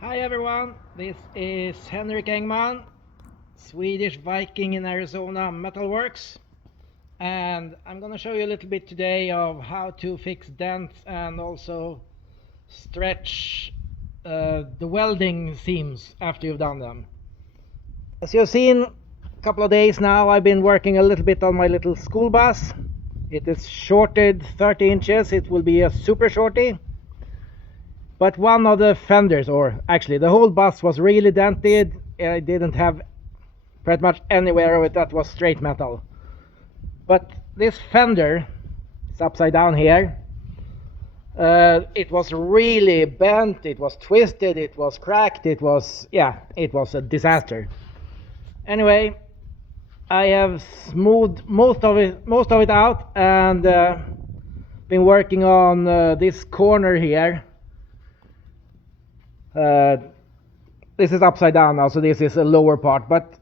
Hi everyone, this is Henrik Engman, Swedish Viking in Arizona Metalworks, and I'm gonna show you a little bit today of how to fix dents and also stretch the welding seams after you've done them. As you've seen, a couple of days now I've been working a little bit on my little school bus. It is shorted 30 inches, it will be a super shorty. But one of the fenders, or actually the whole bus, was really dented. I didn't have pretty much anywhere of it that was straight metal. But this fender is upside down here. It was really bent, it was twisted, it was cracked, it was a disaster. Anyway, I have smoothed most of it out and been working on this corner here. This is upside down now, so this is a lower part, but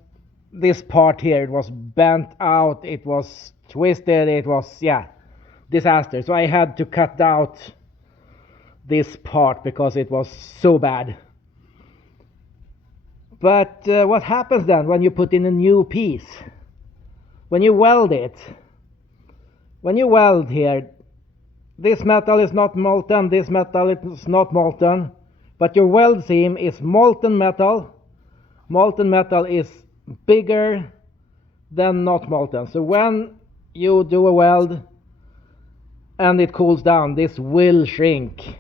this part here, it was bent out, it was twisted, it was disaster. So I had to cut out this part because it was so bad. But what happens then when you put in a new piece? When you weld it, when you weld here, this metal is not molten, this metal is not molten, but your weld seam is molten metal. Molten metal is bigger than not molten. So when you do a weld and it cools down, this will shrink.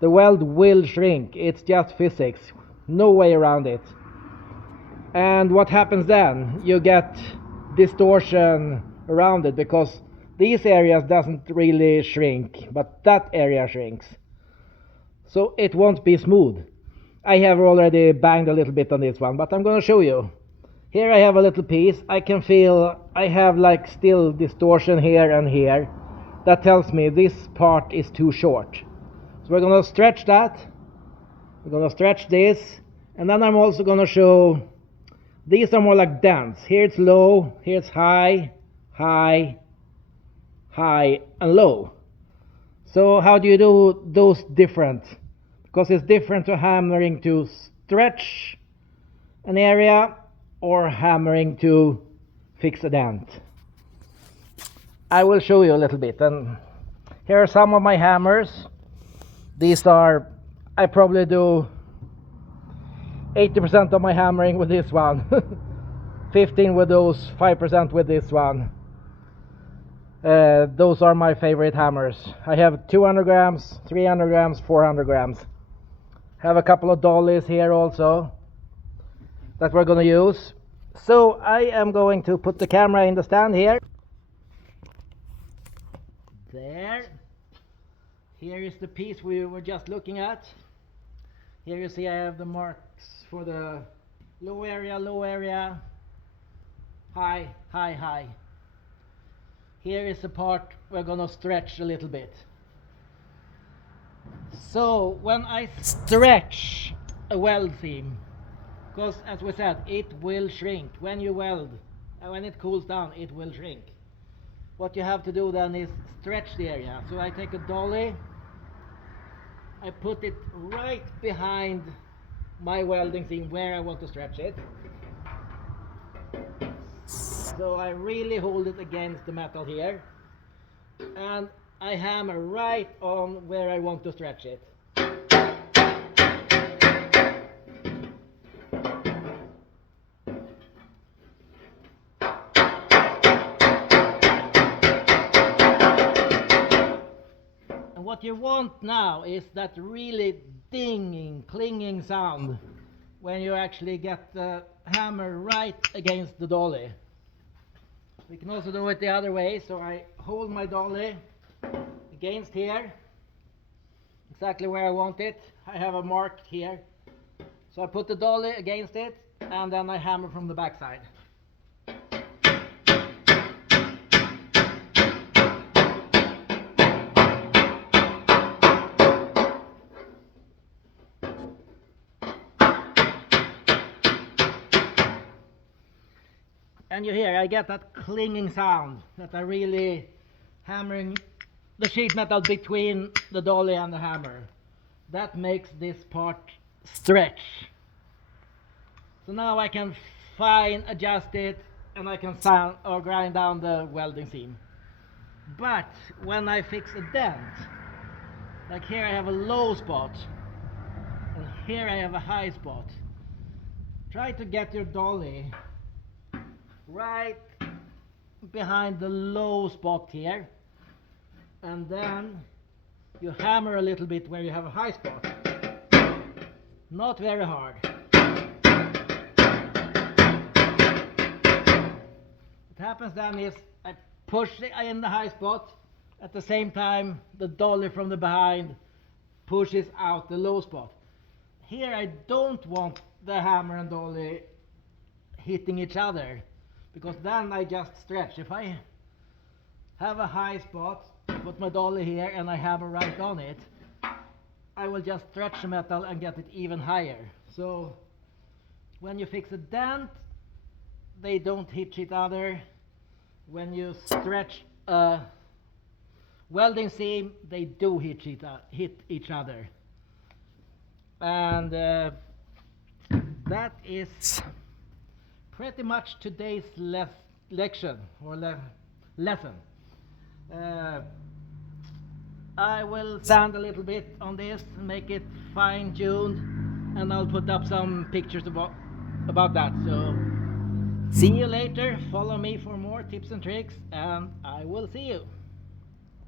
The weld will shrink. It's just physics. No way around it. And what happens then? You get distortion around it because these areas doesn't really shrink, but that area shrinks. So it won't be smooth. I have already banged a little bit on this one, but I'm going to show you. Here I have a little piece. I can feel I have like still distortion here and here. That tells me this part is too short. So we're going to stretch that. We're going to stretch this. And then I'm also going to show, these are more like dents. Here it's low, here it's high, high, high, and low. So how do you do those different? Because it's different to hammering to stretch an area or hammering to fix a dent. I will show you a little bit, and here are some of my hammers. These are, I probably do 80% of my hammering with this one, 15 with those, 5% with this one. Those are my favorite hammers. I have 200 grams, 300 grams, 400 grams. Have a couple of dollies here also that we're going to use. So I am going to put the camera in the stand here. There. Here is the piece we were just looking at. Here you see I have the marks for the low area, high, high, high. Here is the part we're going to stretch a little bit. So when I stretch a weld seam, because as we said, it will shrink when you weld, and when it cools down it will shrink. What you have to do then is stretch the area. So I take a dolly, I put it right behind my welding seam where I want to stretch it. So I really hold it against the metal here, and I hammer right on where I want to stretch it. And what you want now is that really dinging, clinging sound when you actually get the hammer right against the dolly. We can also do it the other way, so I hold my dolly against here, exactly where I want it. I have a mark here. So I put the dolly against it, and then I hammer from the back side. And you hear, I get that clinging sound that I really hammering the sheet metal between the dolly and the hammer. That makes this part stretch. So now I can fine adjust it, and I can sand or grind down the welding seam. But when I fix a dent, like here I have a low spot and here I have a high spot, try to get your dolly right behind the low spot here, and then you hammer a little bit where you have a high spot. Not very hard. What happens then is I push in the high spot, at the same time the dolly from the behind pushes out the low spot. Here I don't want the hammer and dolly hitting each other, because then I just stretch. If I have a high spot, put my dolly here and I hammer right on it, I will just stretch the metal and get it even higher. So when you fix a dent, they don't hit each other. When you stretch a welding seam, they do hit each other. And that is pretty much today's lesson. I will sand a little bit on this, make it fine-tuned, and I'll put up some pictures about that. So see you later. Follow me for more tips and tricks, and I will see you.